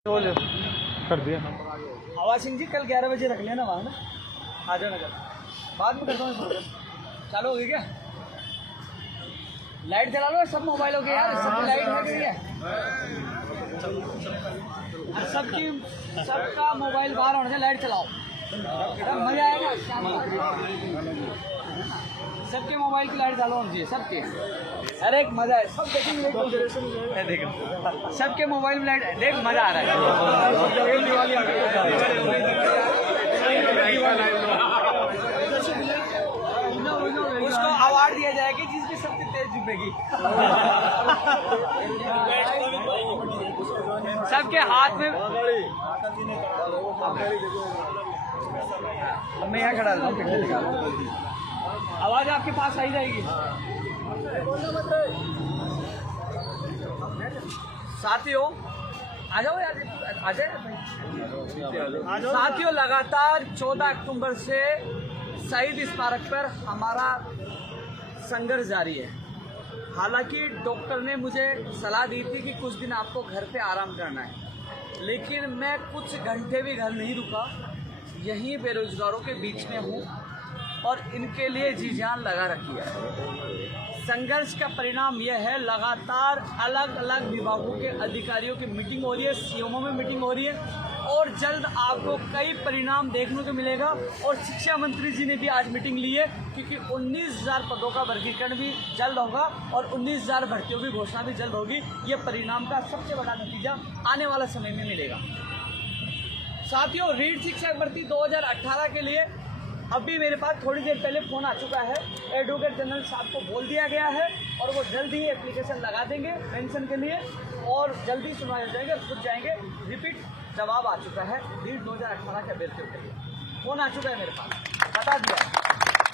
कर दिया। आवाज सिंह जी कल 11 बजे रख लेना वहाँ ना, आ जाना कल। बाद में करता हूँ। चालू हो गई क्या? लाइट जला लो सब मोबाइलों के यार, सब लाइट है गई है। सबका मोबाइल बाहर होने से लाइट चलाओ, मजा आएगा शाम को। सबके मोबाइल की लाइट चालू होनी चाहिए, सबके। अरे एक मजा है, सब देखेंगे। सबके मोबाइल में लाइट देख, मजा आ रहा है। उसको अवार्ड दिया जाएगा जिसकी सबसे तेज जुबेगी। सबके हाथ में। मैं यहाँ खड़ा हूँ, आवाज आपके पास आई जाएगी। साथियों आ जाओ यार, आ जाए साथियों। लगातार 14 अक्टूबर से शहीद स्मारक पर हमारा संघर्ष जारी है। हालांकि डॉक्टर ने मुझे सलाह दी थी कि कुछ दिन आपको घर पे आराम करना है, लेकिन मैं कुछ घंटे भी घर नहीं रुका। यहीं बेरोजगारों के बीच में हूँ और इनके लिए जी जान लगा रखी है। संघर्ष का परिणाम यह है, लगातार अलग अलग विभागों के अधिकारियों की मीटिंग हो रही है, सीएमओ में मीटिंग हो रही है और जल्द आपको कई परिणाम देखने को मिलेगा। और शिक्षा मंत्री जी ने भी आज मीटिंग ली है, क्योंकि 19,000 पदों का वर्गीकरण भी जल्द होगा और 19,000 भर्तियों की घोषणा भी जल्द होगी। ये परिणाम का सबसे बड़ा नतीजा आने वाला समय में मिलेगा। साथियों, रीढ़ शिक्षक भर्ती 2018 के लिए अभी मेरे पास थोड़ी देर पहले फ़ोन आ चुका है। एडवोकेट जनरल साहब को बोल दिया गया है और वो जल्दी ही एप्लीकेशन लगा देंगे पेंशन के लिए और जल्दी सुनवाई हो जाएंगे, खुद जाएंगे। रिपीट जवाब आ चुका है रीढ़ 2018 के अभ्यर्थियों के लिए। फ़ोन आ चुका है मेरे पास, बता दिया।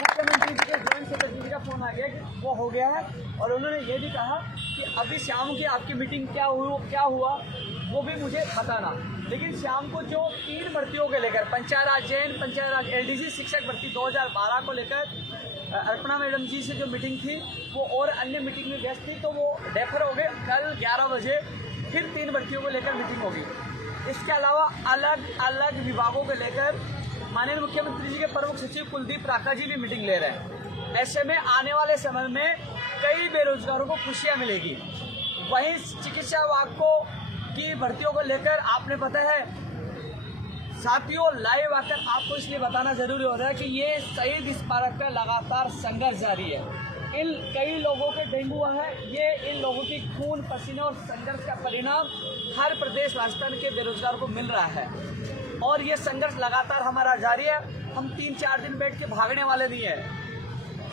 मुख्यमंत्री जी के जॉइंट सेक्रेटरी का फ़ोन आ गया कि वो हो गया है और उन्होंने ये भी कहा कि अभी शाम की आपकी मीटिंग क्या हुआ वो भी मुझे बताना। लेकिन शाम को जो 3 भर्तियों के लेकर पंचायत राज जैन, पंचायत राज एलडीसी शिक्षक भर्ती 2012 को लेकर अर्पणा मैडम जी से जो मीटिंग थी वो और अन्य मीटिंग में व्यस्त थी, तो वो डेफर हो गए। कल 11 बजे फिर 3 भर्तियों को लेकर मीटिंग होगी। इसके अलावा अलग अलग विभागों को लेकर माननीय मुख्यमंत्री जी के प्रमुख सचिव कुलदीप राका जी भी मीटिंग ले रहे हैं। ऐसे में आने वाले समय में कई बेरोजगारों को खुशियाँ मिलेगी। वहीं चिकित्सा विभाग को की भर्तियों को लेकर आपने पता है साथियों, लाइव आकर आपको इसलिए बताना जरूरी हो रहा है कि ये शहीद स्मारक का लगातार संघर्ष जारी है। इन कई लोगों के डेंगू हुआ है, ये इन लोगों की खून पसीने और संघर्ष का परिणाम हर प्रदेश राजस्थान के बेरोजगार को मिल रहा है और ये संघर्ष लगातार हमारा जारी है। हम 3-4 दिन बैठ के भागने वाले नहीं है।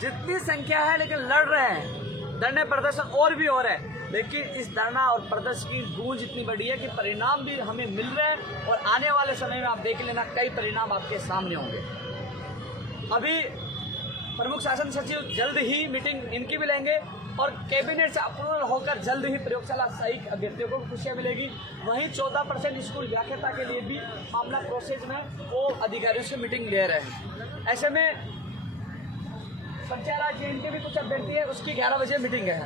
जितनी संख्या है लेकिन लड़ रहे हैं, धरने प्रदर्शन और भी हो रहे हैं, लेकिन इस धरना और प्रदर्शन की गूंज इतनी बड़ी है कि परिणाम भी हमें मिल रहे हैं और आने वाले समय में आप देख लेना कई परिणाम आपके सामने होंगे। अभी प्रमुख शासन सचिव जल्द ही मीटिंग इनकी भी लेंगे और कैबिनेट से अप्रूवल होकर जल्द ही प्रयोगशाला सहायक अभ्यर्थियों को खुशियाँ मिलेगी। वहीं 14% स्कूल व्याख्याता के लिए भी मामला प्रोसेस में वो अधिकारियों से मीटिंग ले रहे हैं। ऐसे में पंचायत राज जैन के भी कुछ अभ्यर्थी है, उसकी 11 बजे मीटिंग है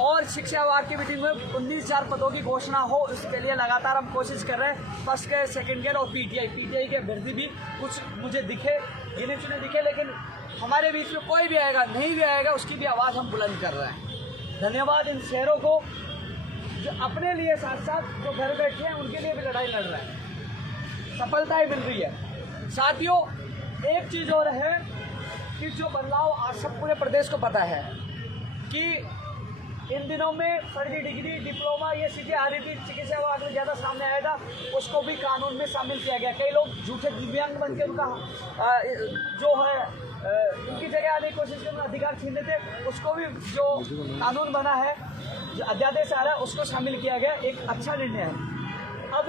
और शिक्षा विभाग की मीटिंग में 19,000 पदों की घोषणा हो, इसके लिए लगातार हम कोशिश कर रहे हैं। फर्स्ट ईयर, सेकंड ईयर और पीटीआई के अभ्यर्थी भी कुछ मुझे दिखे, गिने चुने दिखे, लेकिन हमारे बीच में कोई भी आएगा नहीं भी आएगा उसकी भी आवाज़ हम बुलंद कर रहे हैं। धन्यवाद इन शहरों को जो अपने लिए साथ साथ जो घर बैठे हैं उनके लिए भी लड़ाई लड़ रहे हैं, सफलताएँ मिल रही है। साथियों, एक चीज़ और है कि जो बदलाव आज सब पूरे प्रदेश को पता है कि इन दिनों में फर्जी डिग्री, डिप्लोमा ये चीज़ें आ रही थी, चिकित्सा विभाग में ज़्यादा सामने आया था, उसको भी कानून में शामिल किया गया। कई लोग झूठे दिव्यांग बन के उनका जो है उनकी जगह आने की कोशिश करना, अधिकार छीनते थे, उसको भी जो कानून बना है, जो अध्यादेश आ रहा है उसको शामिल किया गया। एक अच्छा निर्णय है। अब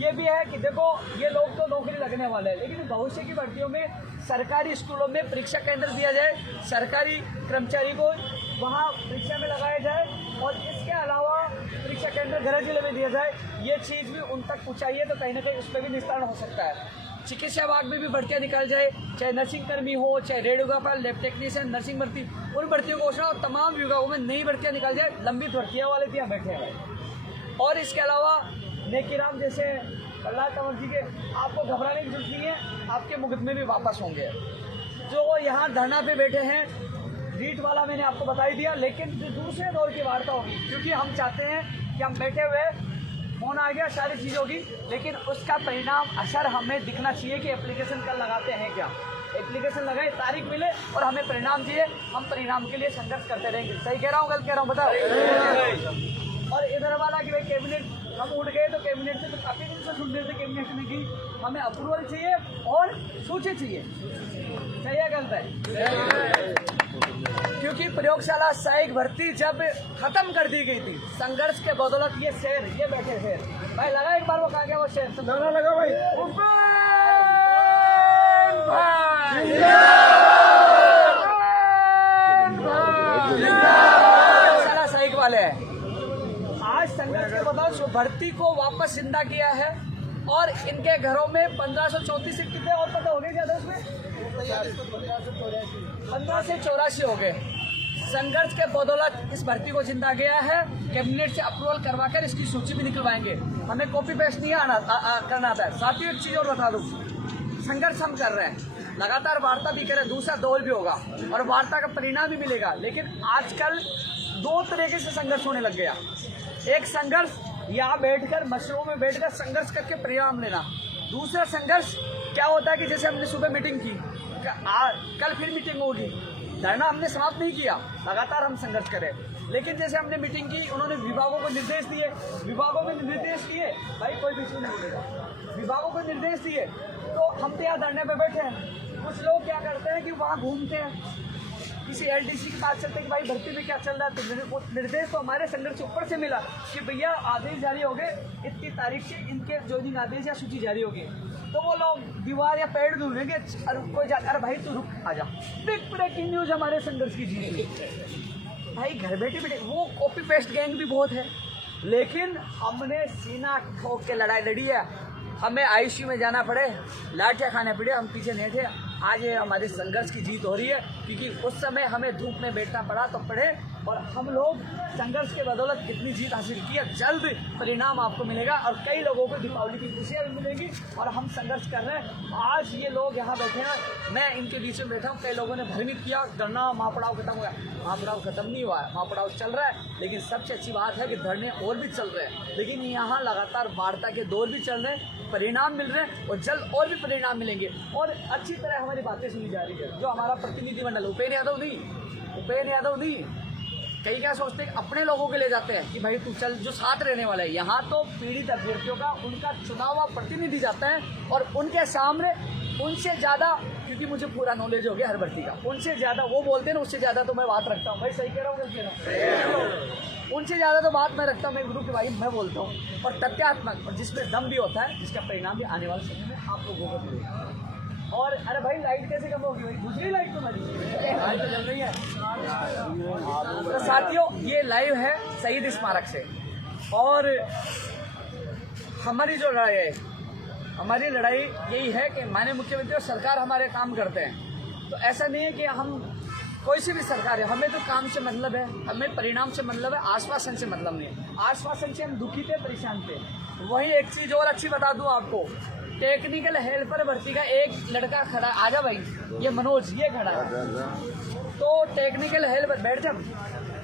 ये भी है कि देखो ये लोग तो नौकरी लगने वाले हैं, लेकिन भविष्य की भर्तियों में सरकारी स्कूलों में परीक्षा केंद्र दिया जाए, सरकारी कर्मचारी को वहाँ परीक्षा में लगाया जाए और इसके अलावा परीक्षा केंद्र घर जिले में दिया जाए। ये चीज़ भी उन तक पहुँचाइए तो कहीं ना कहीं उस पर भी निस्तारण हो सकता है। चिकित्सा विभाग में भी भर्तियाँ निकाल जाए, चाहे नर्सिंग कर्मी हो, चाहे रेडियोग्राफर, लैब टेक्नीशियन, नर्सिंग भर्ती, उन भर्तियों को घोषणा और तमाम विभागों में नई भर्तियाँ निकाल जाए। लंबित भर्तियाँ वाले भी यहाँ बैठे हैं और इसके अलावा नेकीराम जैसे प्रहलाद कंवर जी के, आपको घबराने की जरूरत नहीं है, आपके मुकदमे भी वापस होंगे। जो यहाँ धरना पे बैठे हैं, रीट वाला मैंने आपको बता ही दिया, लेकिन जो दूसरे दौर की वार्ता होगी, क्योंकि हम चाहते हैं कि हम बैठे हुए फोन आ गया, सारी चीज़ होगी, लेकिन उसका परिणाम असर हमें दिखना चाहिए कि एप्लीकेशन कल लगाते हैं क्या, एप्लीकेशन लगाए, तारीख मिले और हमें परिणाम चाहिए, हम परिणाम के लिए संघर्ष करते रहेंगे। सही कह रहा हूँ, गलत कह रहा हूँ, बताओ। और इधर वाला कि भाई कैबिनेट, हम उठ गए तो कैबिनेट से तो काफ़ी दिन से सुन रहे थे कैबिनेट ने की, हमें अप्रूवल चाहिए और सूची चाहिए। सही है, गलत है? क्योंकि प्रयोगशाला सहायक भर्ती जब खत्म कर दी गई थी संघर्ष के बदौलत, ये शेर, ये बैठे शेर भाई, लगा एक बार वो कहा गया वो शेर, लगा भाई, प्रयोगशाला सहायक वाले हैं। आज संघर्ष के बदौलत भर्ती को वापस जिंदा किया है और इनके घरों में 1534 कितने और पता हो गए ज्यादा, उसमें 1584 हो गए। संघर्ष के बदौलत इस भर्ती को जिंदा गया है। कैबिनेट से अप्रूवल करवाकर इसकी सूची भी निकलवाएंगे, हमें कॉपी पेस्ट नहीं करना आता है। साथ ही एक चीज और बता दूं, संघर्ष हम कर रहे हैं, लगातार वार्ता भी करें, दूसरा दौर भी होगा और वार्ता का परिणाम भी मिलेगा। लेकिन आजकल दो तरीके से संघर्ष होने लग गया। एक संघर्ष यहाँ बैठकर मशरों में बैठकर संघर्ष करके परिणाम लेना, दूसरा संघर्ष क्या होता है कि जैसे हमने सुबह मीटिंग की, कल फिर मीटिंग होगी, धरना हमने समाप्त नहीं किया, लगातार हम संघर्ष करें। लेकिन जैसे हमने मीटिंग की, उन्होंने विभागों को निर्देश दिए, भाई कोई भी नहीं बोलेगा, विभागों को निर्देश दिए, तो हम तो यहाँ धरने पे बैठे हैं। कुछ लोग क्या करते हैं कि वहाँ घूमते हैं, किसी एलडीसी के पास चलते हैं कि भाई भर्ती में क्या चल रहा है, तो निर्देश तो हमारे संघर्ष से ऊपर से मिला कि भैया आदेश जारी हो गए, इतनी तारीख से इनके ज्वाइनिंग आदेश या सूची जारी होगी। तो वो लोग दीवार या पेड़ ढूंढेंगे, कोई जा, अरे भाई तू रुक, आजा, बिग ब्रेकिंग न्यूज हमारे संघर्ष की जीत। भाई घर बैठे बैठे वो कॉपी पेस्ट गैंग भी बहुत है, लेकिन हमने सीना ठोक के लड़ाई लड़ी है। हमें आईसीयू में जाना पड़े, लाठियाँ खाने पड़े, हम पीछे नहीं थे। आज ये हमारे संघर्ष की जीत हो रही है, क्योंकि उस समय हमें धूप में बैठना पड़ा तो पड़े, और हम लोग संघर्ष के बदौलत कितनी जीत हासिल की है। जल्द परिणाम आपको मिलेगा और कई लोगों को दीपावली की खुशियाँ भी मिलेंगी। और हम संघर्ष कर रहे हैं। आज ये लोग यहाँ बैठे हैं, मैं इनके बीच में बैठा हूँ। कई लोगों ने भ्रमित किया धरना महापड़ाव खत्म हुआ, महापड़ाव खत्म नहीं हुआ है, महापड़ाव चल रहा है। लेकिन सबसे अच्छी बात है कि धरने और भी चल रहे हैं, लेकिन यहाँ लगातार वार्ता के दौर भी चल रहे हैं, परिणाम मिल रहे हैं और जल्द और भी परिणाम मिलेंगे। और अच्छी तरह हमारी बातें सुनी जा रही है। जो हमारा प्रतिनिधिमंडल उपेंद्र यादव नहीं, कई क्या सोचते हैं अपने लोगों के ले जाते हैं कि भाई तू चल, जो साथ रहने वाला है। यहाँ तो पीड़ित अभ्यर्थियों का उनका चुना हुआ प्रतिनिधि जाता है और उनके सामने उनसे ज़्यादा, क्योंकि मुझे पूरा नॉलेज हो गया हर भर्ती का, उनसे ज़्यादा वो बोलते हैं ना, उससे ज़्यादा तो मैं बात रखता हूँ। भाई सही कह रहा हूँ, गलत कह रहा हूँ? उनसे ज़्यादा तो बात मैं रखता हूँ, मैं गुरु के भाई मैं बोलता हूँ, और तथ्यात्मक, और जिसमें दम भी होता है, जिसका परिणाम भी आने वाले समय में आप लोगों को मिलेगा। और अरे भाई लाइट कैसे कम होगी भाई, दूसरी लाइट तो मरी लाइट तो जल रही है। तो साथियों, ये लाइव है शहीद स्मारक से, और हमारी जो लड़ाई है, हमारी लड़ाई यही है कि माननीय मुख्यमंत्री और सरकार हमारे काम करते हैं। तो ऐसा नहीं है कि हम कोई सी भी सरकार है, हमें तो काम से मतलब है, हमें परिणाम से मतलब है, आश्वासन से मतलब नहीं है। आश्वासन से हम दुखी थे, परेशान थे। वहीं एक चीज़ और अच्छी बता दूं आपको, टेक्निकल हेल्पर भर्ती का एक लड़का खड़ा, आजा भाई, ये मनोज, ये खड़ा है। तो टेक्निकल हेल्पर, बैठ जा,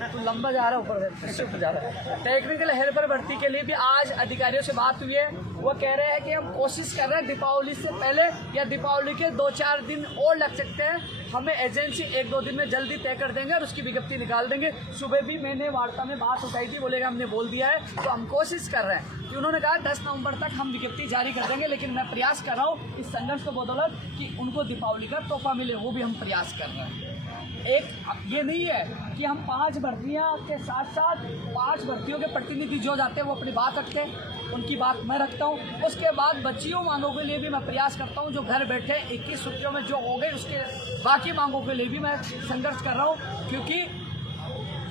तू लंबा जा रहा है, ऊपर जा रहा है। टेक्निकल हेल्पर भर्ती के लिए भी आज अधिकारियों से बात हुई है। वो कह रहे हैं कि हम कोशिश कर रहे हैं दीपावली से पहले या दीपावली के 2-4 दिन और लग सकते हैं, हमें एजेंसी 1-2 दिन में जल्दी तय कर देंगे और उसकी विज्ञप्ति निकाल देंगे। सुबह भी मैंने वार्ता में बात उठाई थी, बोलेगा हमने बोल दिया है, तो हम कोशिश कर रहे हैं कि उन्होंने कहा 10 नवंबर तक हम विज्ञप्ति जारी कर देंगे। लेकिन मैं प्रयास कर रहा हूँ इस संघर्ष को बदौलत कि उनको दीपावली का तोहफा मिले, वो भी हम प्रयास कर रहे हैं। एक ये नहीं है कि हम 5 भर्तियाँ के साथ साथ 5 भर्तियों के प्रतिनिधि जो जाते हैं वो अपनी बात रखते हैं, उनकी बात मैं रखता हूँ। उसके बाद बच्चियों मांगों के लिए भी मैं प्रयास करता हूँ, जो घर बैठे 21 छुट्टियों में जो हो गए, उसके बाकी मांगों के लिए भी मैं संघर्ष कर रहा हूँ। क्योंकि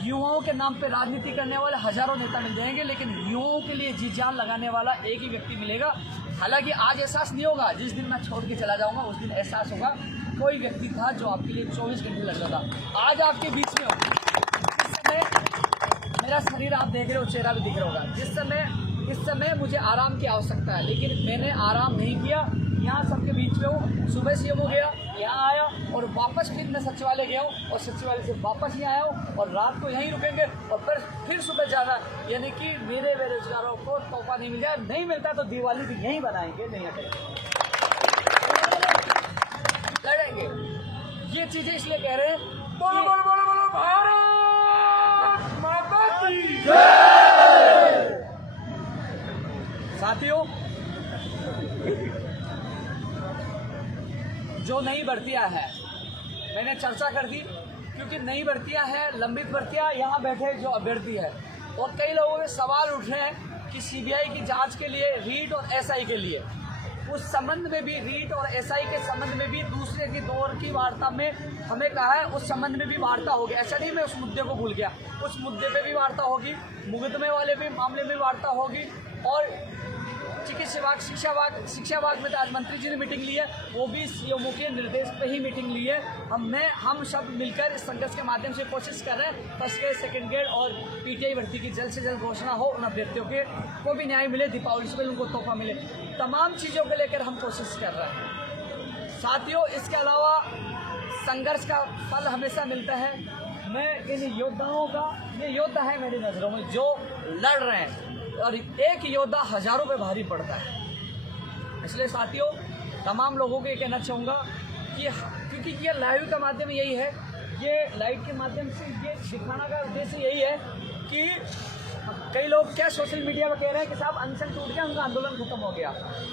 युवाओं के नाम पे राजनीति करने वाले हजारों नेता मिल जाएंगे, लेकिन युवाओं के लिए जी जान लगाने वाला एक ही व्यक्ति मिलेगा। हालांकि आज एहसास नहीं होगा, जिस दिन मैं छोड़ के चला जाऊंगा उस दिन एहसास होगा। कोई व्यक्ति था जो आपके लिए 24 घंटे लग रहा था, आज आपके बीच में हो। जिस समय मेरा शरीर आप देख रहे हो, चेहरा भी दिख रहा होगा, जिस समय इस समय मुझे आराम की आवश्यकता है, लेकिन मैंने आराम नहीं किया। यहाँ सबके बीच में हूँ। सुबह सीएम हो गया, यहाँ आया और वापस फिर मैं सचिवालय गया हूँ और सचिवालय से वापस यहाँ आया हूँ और रात को यहीं रुकेंगे और फिर सुबह जाना। यानी कि मेरे बेरोजगारों को तोहफा नहीं मिल जाए, नहीं मिलता तो दिवाली भी यहीं बनाएंगे, नहीं करेंगे, लड़ेंगे। ये चीजें इसलिए कह रहे हैं, बोलो बोलो बोलो बोलो भारत माता की जय। साथियों, जो नई भर्तियां है मैंने चर्चा कर दी, क्योंकि नई भर्तियां हैं, लंबित भर्तियां, यहाँ बैठे जो अभ्यर्थी है और कई लोगों के सवाल उठ रहे हैं कि सीबीआई की जांच के लिए, रीट और एसआई के लिए, उस संबंध में भी, रीट और एसआई के संबंध में भी दूसरे की दौर की वार्ता में हमें कहा है, उस संबंध में भी वार्ता होगी। ऐसा नहीं मैं उस मुद्दे को भूल गया, उस मुद्दे पे भी वार्ता होगी, मुकदमे वाले भी मामले में वार्ता होगी। और चिकित्सा विभाग, शिक्षा विभाग में तो आज मंत्री जी ने मीटिंग ली है, वो भी सीएमओ के निर्देश पे ही मीटिंग ली है। हम सब मिलकर इस संघर्ष के माध्यम से कोशिश कर रहे हैं फर्स्ट ग्रेड, सेकंड ग्रेड और पीटीआई भर्ती की जल्द से जल्द घोषणा हो, उन अभ्यर्थियों के को भी न्याय मिले, दीपावली से उनको तोहफा मिले। तमाम चीज़ों को लेकर हम कोशिश कर रहे हैं। साथियों, इसके अलावा संघर्ष का फल हमेशा मिलता है। मैं इन योद्धाओं का, ये योद्धा है मेरी नज़रों में जो लड़ रहे हैं, और एक योद्धा हजारों पे भारी पड़ता है। इसलिए साथियों, तमाम लोगों को ये कहना चाहूँगा कि क्योंकि ये लाइव का माध्यम यही है, ये लाइव के माध्यम से ये दिखाना का उद्देश्य यही है कि कई लोग क्या सोशल मीडिया पर कह रहे हैं कि साहब अनशन टूट गया, उनका आंदोलन खत्म हो गया।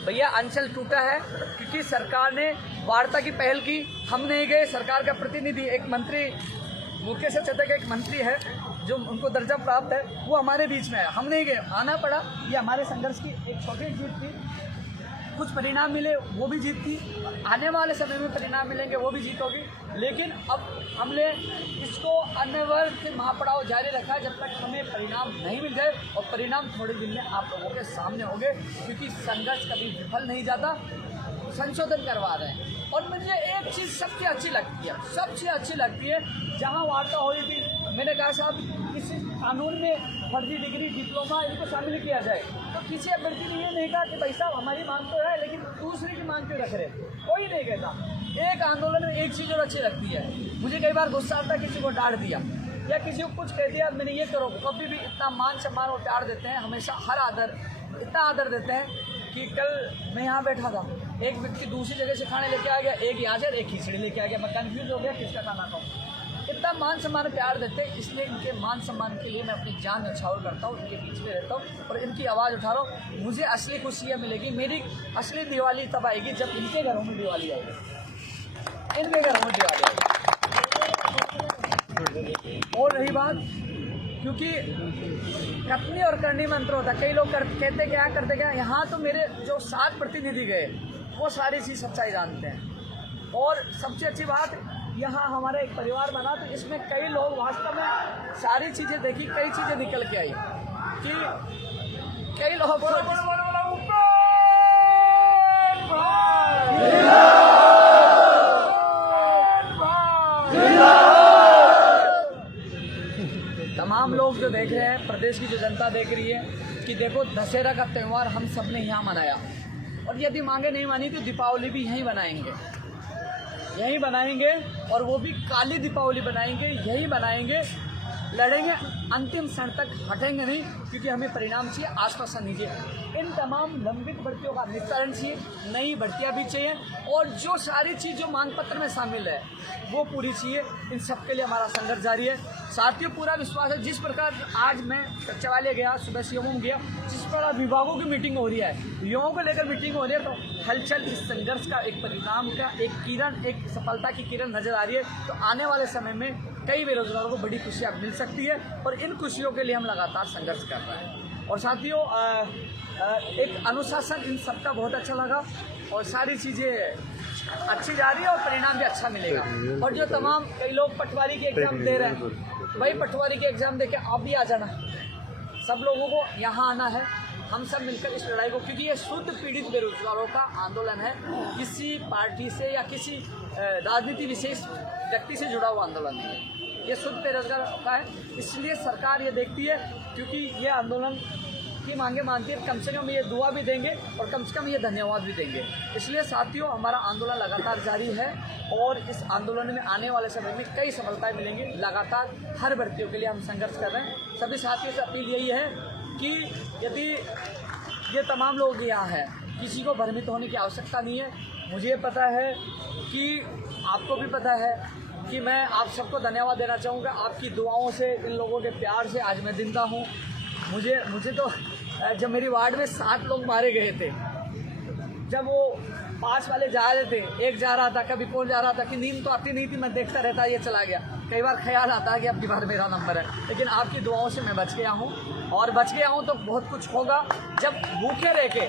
भैया, अनशन टूटा है क्योंकि सरकार ने वार्ता की पहल की, हम नहीं गए। सरकार का प्रतिनिधि, एक मंत्री, मुकेश चतक एक मंत्री है जो उनको दर्जा प्राप्त है, वो हमारे बीच में है, हम नहीं गए, आना पड़ा। ये हमारे संघर्ष की एक छोटी जीत थी, कुछ परिणाम मिले, वो भी जीत थी, आने वाले समय में परिणाम मिलेंगे, वो भी जीत होगी। लेकिन अब हमने इसको अनिवार्य महापड़ाव जारी रखा जब तक हमें परिणाम नहीं मिल गए, और परिणाम थोड़े दिन में आप लोगों के सामने होंगे, क्योंकि संघर्ष कभी विफल नहीं जाता, संशोधन करवा रहे हैं। और मुझे एक चीज़ सबसे अच्छी लगती है, जहाँ वार्ता हो रही थी, मैंने कहा साहब किसी कानून में फर्जी डिग्री, डिप्लोमा इनको शामिल किया जाए, तो किसी अभ्यर्थी ने ये नहीं कहा कि भाई साहब हमारी मांग तो है लेकिन दूसरे की मांग क्यों रख रहे, कोई नहीं कहता। एक आंदोलन में एक चीज़ और अच्छी लगती है, मुझे कई बार गुस्सा आता है, किसी को डांट दिया या किसी को कुछ कह दिया, मैंने ये करो, कभी भी इतना मान सम्मान और प्यार देते हैं, हमेशा हर आदर, इतना आदर देते हैं कि कल मैं यहाँ बैठा था, एक व्यक्ति दूसरी जगह से खाने लेके आ गया, एक यहाँ से एक खिचड़ी लेके आ गया, मैं कन्फ्यूज हो गया किसका खाना खाऊँ। इतना मान सम्मान प्यार देते हैं, इसलिए इनके मान सम्मान के लिए मैं अपनी जान न्यौछावर करता हूँ, इनके बीच में रहता हूँ और इनकी आवाज़ उठा रहा हूँ। मुझे असली खुशी यह मिलेगी, मेरी असली दिवाली तब आएगी जब इनके घरों में दिवाली आएगी, इनके घरों में दिवाली आएगी। और रही बात, क्योंकि कथनी और करनी में अंतर होता है, कई लोग कहते क्या करते क्या, यहाँ तो मेरे जो 7 प्रतिनिधि गए वो सारी चीज़ सच्चाई जानते हैं। और सबसे अच्छी बात, यहाँ हमारा एक परिवार बना, तो इसमें कई लोग वास्तव में सारी चीज़ें देखी, कई चीज़ें निकल के आई कि कई लोग तमाम लोग जो देख रहे हैं, प्रदेश की जो जनता देख रही है कि देखो दशहरा का त्यौहार हम सब ने यहाँ मनाया, और यदि मांगे नहीं मानी तो दीपावली भी यहीं बनाएंगे और वो भी काली दीपावली बनाएंगे, यही बनाएंगे, लड़ेंगे, अंतिम क्षण तक हटेंगे नहीं, क्योंकि हमें परिणाम चाहिए, आश्वासन नहीं चाहिए। इन तमाम लंबित भर्तियों का निस्तारण चाहिए, नई भर्तियाँ भी चाहिए, और जो सारी चीज़ जो मांग पत्र में शामिल है वो पूरी चाहिए। इन सब के लिए हमारा संघर्ष जारी है। साथियों, पूरा विश्वास है, जिस प्रकार आज मैं सचिवालय गया, सुबह सीएमओ गया, जिस प्रकार विभागों की मीटिंग हो रही है, युवाओं को लेकर मीटिंग हो रही है, तो हलचल इस संघर्ष का, एक परिणाम का एक किरण, एक सफलता की किरण नजर आ रही है। तो आने वाले समय में कई बेरोजगारों को बड़ी खुशियाँ मिल सकती है, और इन खुशियों के लिए हम लगातार संघर्ष कर रहे हैं। और साथियों, एक अनुशासन इन सबका बहुत अच्छा लगा, और सारी चीज़ें अच्छी जा रही है और परिणाम भी अच्छा मिलेगा। और जो तमाम कई लोग पटवारी के एग्ज़ाम दे रहे हैं, भाई पटवारी के एग्ज़ाम दे के आप भी आ जाना, सब लोगों को यहाँ आना है, हम सब मिलकर इस लड़ाई को, क्योंकि ये शुद्ध पीड़ित बेरोजगारों का आंदोलन है, किसी पार्टी से या किसी राजनीति विशेष व्यक्ति से जुड़ा हुआ आंदोलन नहीं है, ये शुद्ध बेरोजगार का है। इसलिए सरकार ये देखती है, क्योंकि ये आंदोलन सबकी मांगे मानती है, कम से कम ये दुआ भी देंगे और कम से कम ये धन्यवाद भी देंगे। इसलिए साथियों, हमारा आंदोलन लगातार जारी है और इस आंदोलन में आने वाले समय में कई सफलताएं मिलेंगी। लगातार हर भर्तियों के लिए हम संघर्ष कर रहे हैं। सभी साथियों से अपील यही है कि यदि ये तमाम लोग यहाँ हैं, किसी को भ्रमित होने की आवश्यकता नहीं है। मुझे पता है कि आपको भी पता है कि मैं आप सबको धन्यवाद देना चाहूँगा। आपकी दुआओं से, इन लोगों के प्यार से आज मैं जिंदा हूँ। मुझे तो जब मेरी वार्ड में 7 लोग मारे गए थे, जब वो 5 वाले जा रहे थे, एक जा रहा था, कभी कौन जा रहा था, कि नींद तो आती नहीं थी, मैं देखता रहता ये चला गया। कई बार ख्याल आता है कि अब की बार मेरा नंबर है, लेकिन आपकी दुआओं से मैं बच गया हूँ और बच गया हूँ तो बहुत कुछ होगा। जब भूखे रह के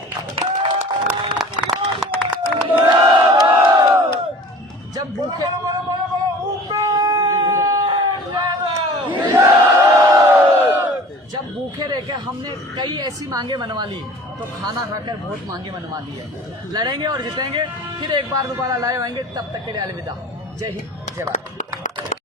जब भूखे रह के हमने कई ऐसी मांगे मनवा ली, तो खाना खाकर बहुत मांगे मनवा ली है। लड़ेंगे और जीतेंगे, फिर एक बार दोबारा लाए आएंगे। तब तक के लिए अलविदा। जय हिंद, जय भारत।